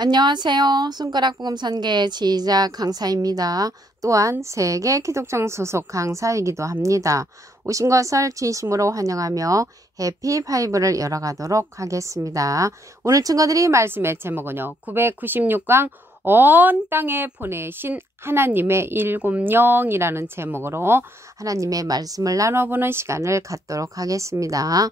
안녕하세요. 손가락 복음 선교의 지휘자 강사입니다. 또한 세계 기독정 소속 강사이기도 합니다. 오신 것을 진심으로 환영하며 해피 파이브를 열어가도록 하겠습니다. 오늘 증거드릴 말씀의 제목은요. 996강 온 땅에 보내신 하나님의 일곱 영이라는 제목으로 하나님의 말씀을 나눠보는 시간을 갖도록 하겠습니다.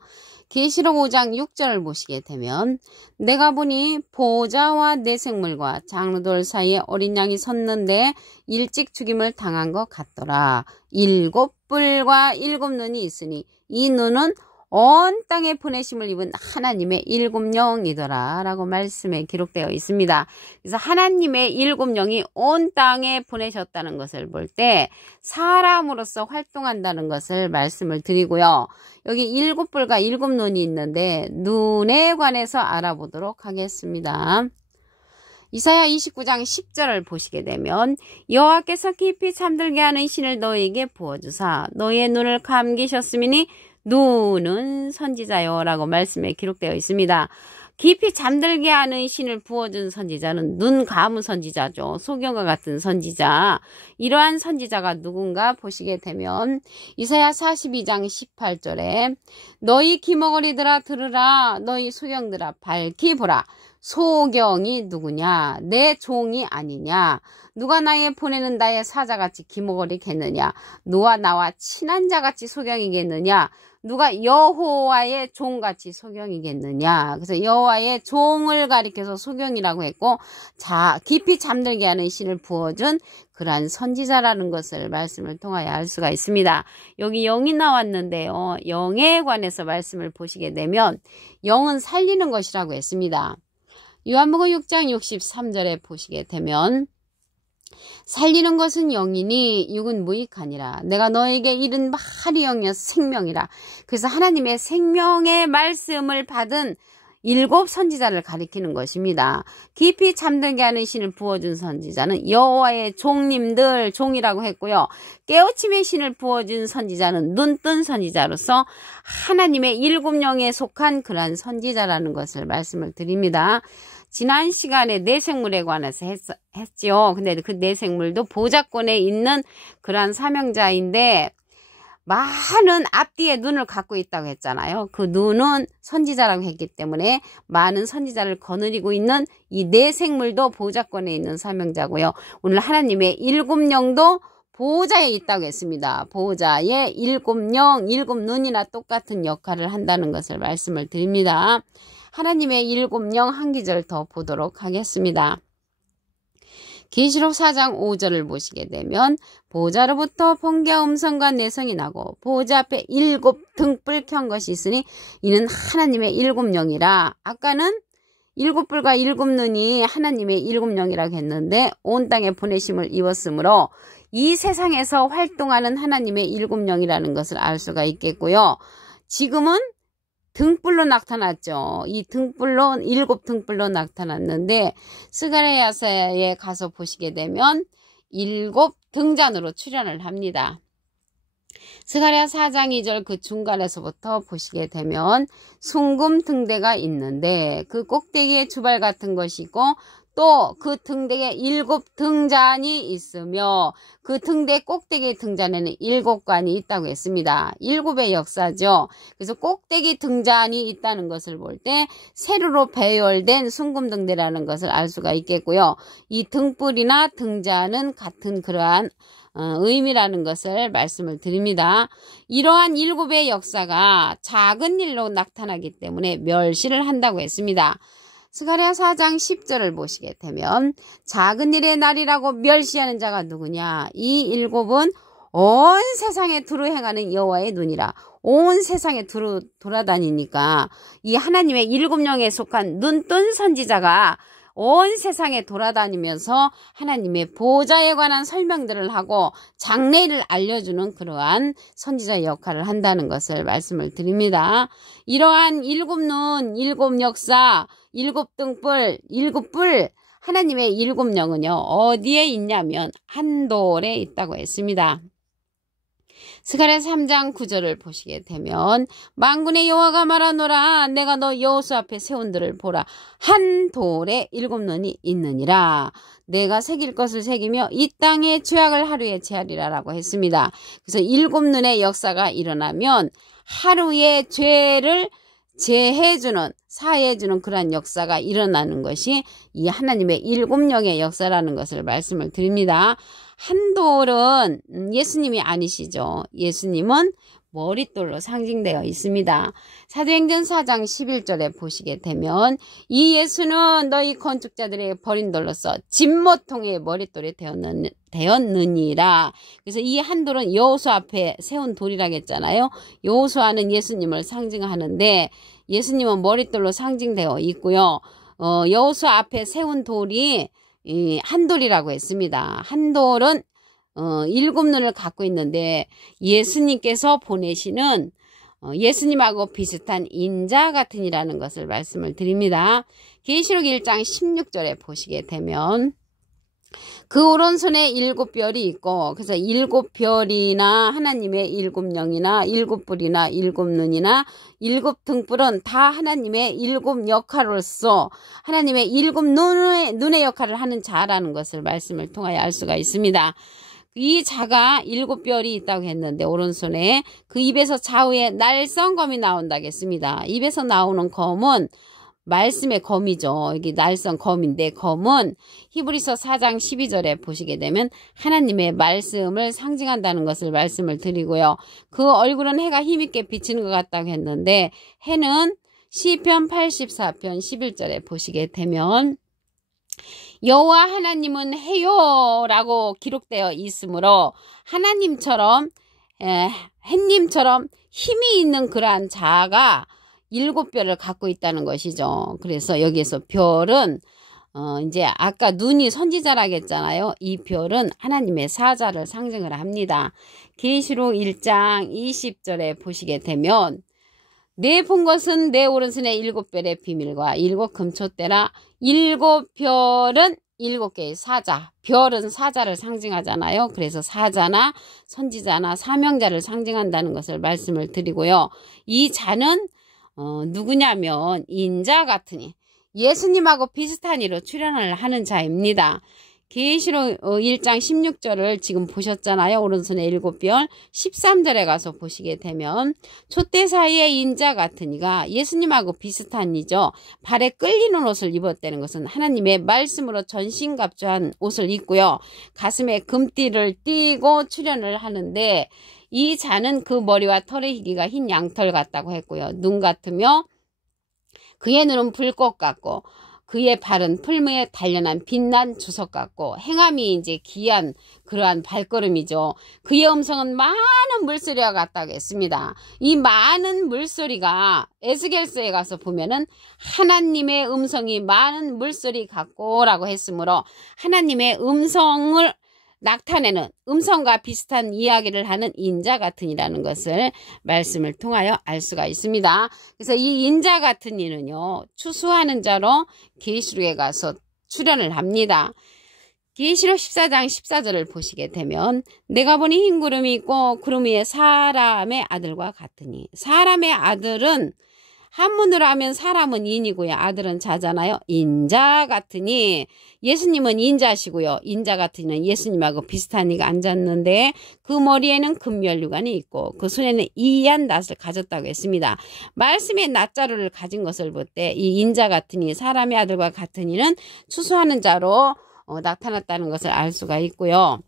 계시록 5장 6절을 보시게 되면 내가 보니 보호자와 네 생물과 장로들 사이에 어린 양이 섰는데 일찍 죽임을 당한 것 같더라. 7뿔과 7눈이 있으니 이 눈은 온 땅에 보내심을 입은 하나님의 일곱 영이더라 라고 말씀에 기록되어 있습니다. 그래서 하나님의 일곱 영이 온 땅에 보내셨다는 것을 볼 때 사람으로서 활동한다는 것을 말씀을 드리고요. 여기 7뿔과 7눈이 있는데 눈에 관해서 알아보도록 하겠습니다. 이사야 29장 10절을 보시게 되면 여호와께서 깊이 잠들게 하는 신을 너희에게 부어주사 너희의 눈을 감기셨음이니 눈은 선지자요 라고 말씀에 기록되어 있습니다. 깊이 잠들게 하는 신을 부어준 선지자는 눈 감은 선지자죠. 소경과 같은 선지자. 이러한 선지자가 누군가 보시게 되면 이사야 42장 18절에 너희 기머거리들아 들으라 너희 소경들아 밝히 보라. 소경이 누구냐? 내 종이 아니냐? 누가 나의 보내는 나의 사자같이 기머거리겠느냐? 누가 나와 친한 자같이 소경이겠느냐? 누가 여호와의 종같이 소경이겠느냐? 그래서 여호와의 종을 가리켜서 소경이라고 했고, 깊이 잠들게 하는 신을 부어준 그러한 선지자라는 것을 말씀을 통하여 알 수가 있습니다. 여기 영이 나왔는데요. 영에 관해서 말씀을 보시게 되면 영은 살리는 것이라고 했습니다. 요한복음 6장 63절에 보시게 되면 살리는 것은 영이니 육은 무익하니라. 내가 너에게 이른 말이 영이여 생명이라. 그래서 하나님의 생명의 말씀을 받은 7 선지자를 가리키는 것입니다. 깊이 잠들게 하는 신을 부어준 선지자는 여호와의 종님들 종이라고 했고요. 깨우침의 신을 부어준 선지자는 눈뜬 선지자로서 하나님의 7 영에 속한 그러한 선지자라는 것을 말씀을 드립니다. 지난 시간에 네 생물에 관해서 했지요. 근데 그 네 생물도 보좌권에 있는 그러한 사명자인데 많은 앞뒤에 눈을 갖고 있다고 했잖아요. 그 눈은 선지자라고 했기 때문에 많은 선지자를 거느리고 있는 이 네 생물도 보좌권에 있는 사명자고요. 오늘 하나님의 7 영도 보호자에 있다고 했습니다. 보호자의 7 영, 7 눈이나 똑같은 역할을 한다는 것을 말씀을 드립니다. 하나님의 7 영 한 기절 더 보도록 하겠습니다. 계시록 4장 5절을 보시게 되면 보호자로부터 번개와 음성과 내성이 나고 보호자 앞에 7 등불 켠 것이 있으니 이는 하나님의 7 영이라. 아까는 7불과 7눈이 하나님의 7 영이라고 했는데 온 땅에 보내심을 입었으므로 이 세상에서 활동하는 하나님의 7 영이라는 것을 알 수가 있겠고요. 지금은 등불로 나타났죠. 이 등불로 7 등불로 나타났는데 스가랴서에 가서 보시게 되면 7 등잔으로 출현을 합니다. 스가랴 4장 2절 그 중간에서부터 보시게 되면 숭금 등대가 있는데 그 꼭대기에 주발 같은 것이 있고 또 그 등대에 7 등잔이 있으며 그 등대 꼭대기 등잔에는 7관이 있다고 했습니다. 7의 역사죠. 그래서 꼭대기 등잔이 있다는 것을 볼 때 세로로 배열된 숭금등대라는 것을 알 수가 있겠고요. 이 등불이나 등잔은 같은 그러한 의미라는 것을 말씀을 드립니다. 이러한 7의 역사가 작은 일로 나타나기 때문에 멸시를 한다고 했습니다. 스가랴 4장 10절을 보시게 되면 작은 일의 날이라고 멸시하는 자가 누구냐? 이 7은 온 세상에 두루 행하는 여호와의 눈이라. 온 세상에 두루 돌아다니니까 이 하나님의 7 영에 속한 눈뜬 선지자가 온 세상에 돌아다니면서 하나님의 보호자에 관한 설명들을 하고 장래를 알려주는 그러한 선지자의 역할을 한다는 것을 말씀을 드립니다. 이러한 7눈, 7 역사, 7 등불, 7불 하나님의 7 영은요 어디에 있냐면 한돌에 있다고 했습니다. 스가랴 3장 9절을 보시게 되면 만군의 여호와가 말하노라 내가 너 여호수 앞에 세운 들을 보라 한 돌에 7눈이 있느니라 내가 새길 것을 새기며 이 땅의 죄악을 하루에 제하리라 라고 했습니다. 그래서 7눈의 역사가 일어나면 하루의 죄를 제해주는 사해주는 그러한 역사가 일어나는 것이 이 하나님의 7영의 역사라는 것을 말씀을 드립니다. 한 돌은 예수님이 아니시죠. 예수님은 머릿돌로 상징되어 있습니다. 사도행전 4장 11절에 보시게 되면 이 예수는 너희 건축자들의 버린 돌로서 진모통의 머릿돌이 되었느니라. 그래서 이 한 돌은 여호수 앞에 세운 돌이라고 했잖아요. 여호수아는 예수님을 상징하는데 예수님은 머릿돌로 상징되어 있고요. 여호수 앞에 세운 돌이 한 돌이라고 했습니다. 한 돌은 7눈을 갖고 있는데 예수님께서 보내시는 예수님하고 비슷한 인자 같으니라는 것을 말씀을 드립니다. 계시록 1장 16절에 보시게 되면 그 오른손에 7별이 있고 그래서 7별이나 하나님의 7영이나 7불이나 7눈이나 7등불은 다 하나님의 7 역할로서 하나님의 7눈의 역할을 하는 자라는 것을 말씀을 통하여 알 수가 있습니다. 이 자가 7별이 있다고 했는데 오른손에 그 입에서 좌우에 날성검이 나온다고 했습니다. 입에서 나오는 검은 말씀의 검이죠. 여기 날성 검인데 검은 히브리서 4장 12절에 보시게 되면 하나님의 말씀을 상징한다는 것을 말씀을 드리고요. 그 얼굴은 해가 힘있게 비치는 것 같다고 했는데 해는 시편 84편 11절에 보시게 되면 여호와 하나님은 해요라고 기록되어 있으므로 하나님처럼 햇님처럼 힘이 있는 그러한 자가 7별을 갖고 있다는 것이죠. 그래서 여기에서 별은 이제 아까 눈이 선지자라고 했잖아요. 이 별은 하나님의 사자를 상징을 합니다. 계시록 1장 20절에 보시게 되면 내 본 것은 내 오른손에 7별의 비밀과 7 금초대라 7별은 7개의 사자, 별은 사자를 상징하잖아요. 그래서 사자나 선지자나 사명자를 상징한다는 것을 말씀을 드리고요. 이 자는 누구냐면 인자 같으니 예수님하고 비슷한 이로 출현을 하는 자입니다. 계시록 1장 16절을 지금 보셨잖아요. 오른손에 7별 13절에 가서 보시게 되면 촛대 사이에 인자 같은 이가 예수님하고 비슷한 이죠. 발에 끌리는 옷을 입었다는 것은 하나님의 말씀으로 전신갑주한 옷을 입고요. 가슴에 금띠를 띠고 출현을 하는데 이 자는 그 머리와 털의 희기가 흰 양털 같다고 했고요. 눈 같으며 그의 눈은 불꽃 같고 그의 발은 풀무에 단련한 빛난 주석 같고 행함이 이제 기한 그러한 발걸음이죠. 그의 음성은 많은 물소리와 같다고 했습니다. 이 많은 물소리가 에스겔서에 가서 보면은 하나님의 음성이 많은 물소리 같고라고 했으므로 하나님의 음성을 나타내는 음성과 비슷한 이야기를 하는 인자 같으니라는 것을 말씀을 통하여 알 수가 있습니다. 그래서 이 인자 같은 이는요 추수하는 자로 계시록에 가서 출현을 합니다. 계시록 14장 14절을 보시게 되면 내가 보니 흰 구름이 있고 구름 위에 사람의 아들과 같으니 사람의 아들은 한문으로 하면 사람은 인이고요. 아들은 자잖아요. 인자 같으니 예수님은 인자시고요. 인자 같으니는 예수님하고 비슷한 이가 앉았는데 그 머리에는 금면류관이 있고 그 손에는 이한 낫을 가졌다고 했습니다. 말씀의 낫자루를 가진 것을 볼 때 이 인자 같으니 사람의 아들과 같으니는 추수하는 자로 나타났다는 것을 알 수가 있고요.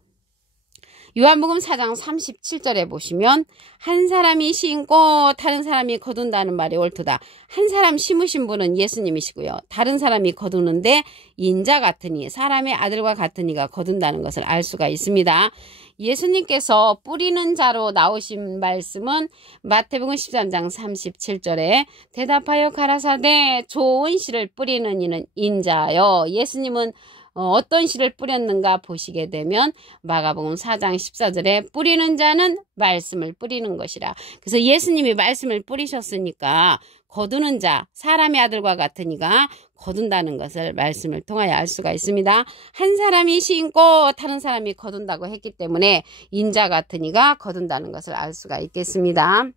요한복음 4장 37절에 보시면 한 사람이 심고 다른 사람이 거둔다는 말이 옳도다. 한 사람 심으신 분은 예수님이시고요. 다른 사람이 거두는데 인자 같으니 사람의 아들과 같으니가 거둔다는 것을 알 수가 있습니다. 예수님께서 뿌리는 자로 나오신 말씀은 마태복음 13장 37절에 대답하여 가라사대 좋은 씨를 뿌리는 이는 인자요. 예수님은 어떤 씨를 뿌렸는가 보시게 되면 마가복음 4장 14절에 뿌리는 자는 말씀을 뿌리는 것이라. 그래서 예수님이 말씀을 뿌리셨으니까 거두는 자, 사람의 아들과 같은 이가 거둔다는 것을 말씀을 통하여 알 수가 있습니다. 한 사람이 신고 다른 사람이 거둔다고 했기 때문에 인자 같은 이가 거둔다는 것을 알 수가 있겠습니다.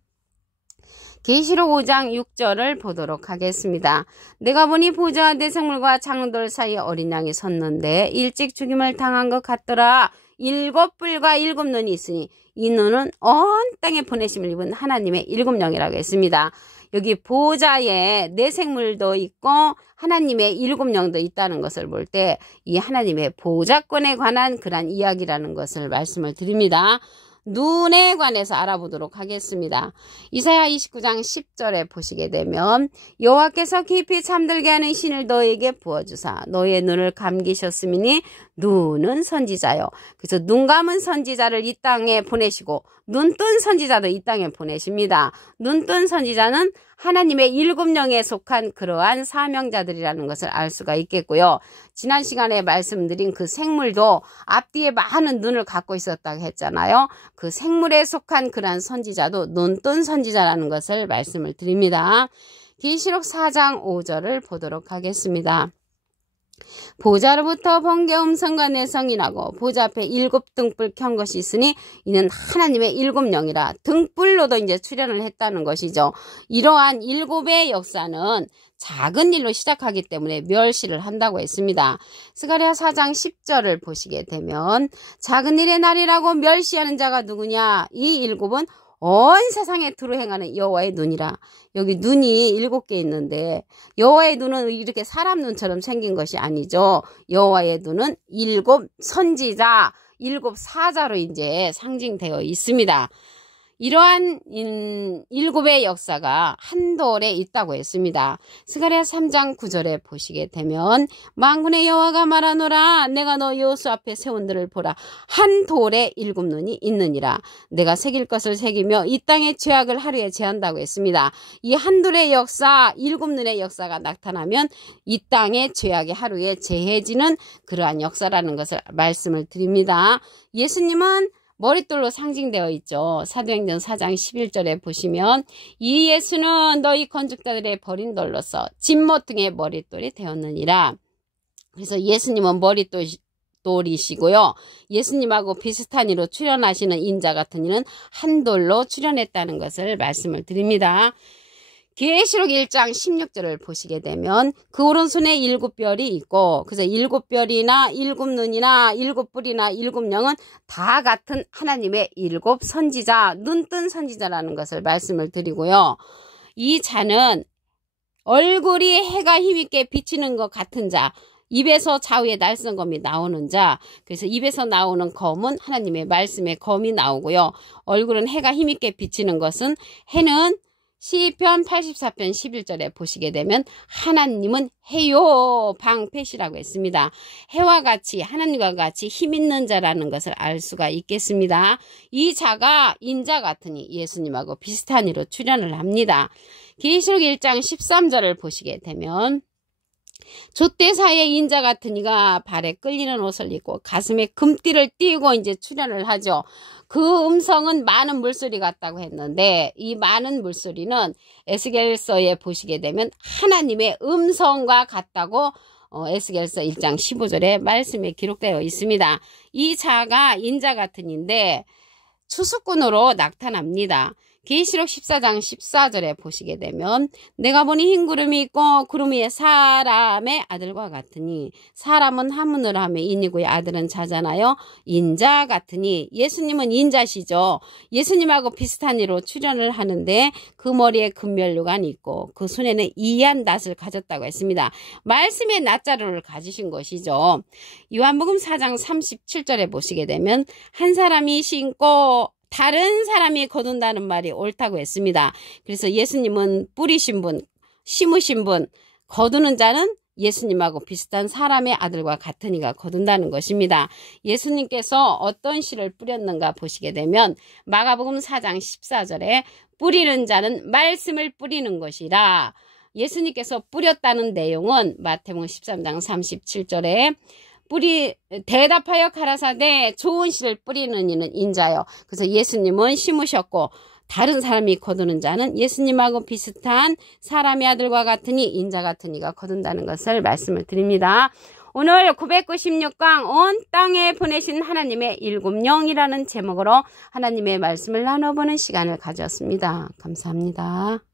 계시록 5장 6절을 보도록 하겠습니다. 내가 보니 보좌와 대생물과 창돌 사이에 어린 양이 섰는데 일찍 죽임을 당한 것 같더라. 7뿔과 7눈이 있으니 이 눈은 온 땅에 보내심을 입은 하나님의 7영이라고 했습니다. 여기 보좌에 내생물도 있고 하나님의 7영도 있다는 것을 볼 때 이 하나님의 보좌권에 관한 그런 이야기라는 것을 말씀을 드립니다. 눈에 관해서 알아보도록 하겠습니다. 이사야 29장 10절에 보시게 되면 여호와께서 깊이 잠들게 하는 신을 너에게 부어주사 너의 눈을 감기셨으니 눈은 선지자요. 그래서 눈 감은 선지자를 이 땅에 보내시고 눈 뜬 선지자도 이 땅에 보내십니다. 눈 뜬 선지자는 하나님의 7영에 속한 그러한 사명자들이라는 것을 알 수가 있겠고요. 지난 시간에 말씀드린 그 생물도 앞뒤에 많은 눈을 갖고 있었다고 했잖아요. 그 생물에 속한 그러한 선지자도 눈 뜬 선지자라는 것을 말씀을 드립니다. 계시록 4장 5절을 보도록 하겠습니다. 보좌로부터 번개 음성과 내성이 나고 보좌 앞에 7등불 켠 것이 있으니 이는 하나님의 7영이라 등불로도 이제 출현을 했다는 것이죠. 이러한 7의 역사는 작은 일로 시작하기 때문에 멸시를 한다고 했습니다. 스가랴 4장 10절을 보시게 되면 작은 일의 날이라고 멸시하는 자가 누구냐? 이 7은 온 세상에 두루 행하는 여호와의 눈이라. 여기 눈이 7개 있는데 여호와의 눈은 이렇게 사람 눈처럼 생긴 것이 아니죠. 여호와의 눈은 7 선지자, 7 사자로 이제 상징되어 있습니다. 이러한 7의 역사가 한 돌에 있다고 했습니다. 스가랴 3장 9절에 보시게 되면 만군의 여호와가 말하노라 내가 너 여호수 앞에 세운 들을 보라 한 돌에 7눈이 있느니라. 내가 새길 것을 새기며 이 땅의 죄악을 하루에 제한다고 했습니다. 이 한 돌의 역사 7눈의 역사가 나타나면 이 땅의 죄악이 하루에 제해지는 그러한 역사라는 것을 말씀을 드립니다. 예수님은 머릿돌로 상징되어 있죠. 사도행전 4장 11절에 보시면 이 예수는 너희 건축자들의 버린 돌로서 진모퉁의 머릿돌이 되었느니라. 그래서 예수님은 머릿돌이시고요. 예수님하고 비슷한 이로 출현하시는 인자 같은 이는 한 돌로 출현했다는 것을 말씀을 드립니다. 계시록 1장 16절을 보시게 되면 그 오른손에 7별이 있고 그래서 7별이나 7눈이나 7뿔이나 7영은 다 같은 하나님의 7 선지자, 눈뜬 선지자라는 것을 말씀을 드리고요. 이 자는 얼굴이 해가 힘있게 비치는 것 같은 자, 입에서 좌우에 날성검이 나오는 자, 그래서 입에서 나오는 검은 하나님의 말씀의 검이 나오고요. 얼굴은 해가 힘있게 비치는 것은 해는 시편 84편 11절에 보시게 되면 하나님은 해요 방패시라고 했습니다. 해와 같이 하나님과 같이 힘있는 자라는 것을 알 수가 있겠습니다. 이 자가 인자 같으니 예수님하고 비슷한 이로 출현을 합니다. 계시록 1장 13절을 보시게 되면 족대사의 인자 같은 이가 발에 끌리는 옷을 입고 가슴에 금띠를 띠고 이제 출현을 하죠. 그 음성은 많은 물소리 같다고 했는데 이 많은 물소리는 에스겔서에 보시게 되면 하나님의 음성과 같다고 에스겔서 1장 15절에 말씀에 기록되어 있습니다. 이 자가 인자 같은 이인데 추수꾼으로 나타납니다. 계시록 14장 14절에 보시게 되면 내가 보니 흰 구름이 있고 구름 위에 사람의 아들과 같으니 사람은 한문으로 하면 인이고요. 아들은 자잖아요. 인자 같으니 예수님은 인자시죠. 예수님하고 비슷한 이로 출현을 하는데 그 머리에 금면류관이 있고 그 손에는 이한 낫을 가졌다고 했습니다. 말씀의 낫자루를 가지신 것이죠. 요한복음 4장 37절에 보시게 되면 한 사람이 신고 다른 사람이 거둔다는 말이 옳다고 했습니다. 그래서 예수님은 뿌리신 분, 심으신 분, 거두는 자는 예수님하고 비슷한 사람의 아들과 같은 이가 거둔다는 것입니다. 예수님께서 어떤 씨를 뿌렸는가 보시게 되면 마가복음 4장 14절에 뿌리는 자는 말씀을 뿌리는 것이라. 예수님께서 뿌렸다는 내용은 마태복음 13장 37절에 대답하여 가라사대 좋은 씨를 뿌리는 이는 인자요. 그래서 예수님은 심으셨고 다른 사람이 거두는 자는 예수님하고 비슷한 사람의 아들과 같으니 인자 같은 이가 거둔다는 것을 말씀을 드립니다. 오늘 996강 온 땅에 보내신 하나님의 일곱 영이라는 제목으로 하나님의 말씀을 나눠보는 시간을 가졌습니다. 감사합니다.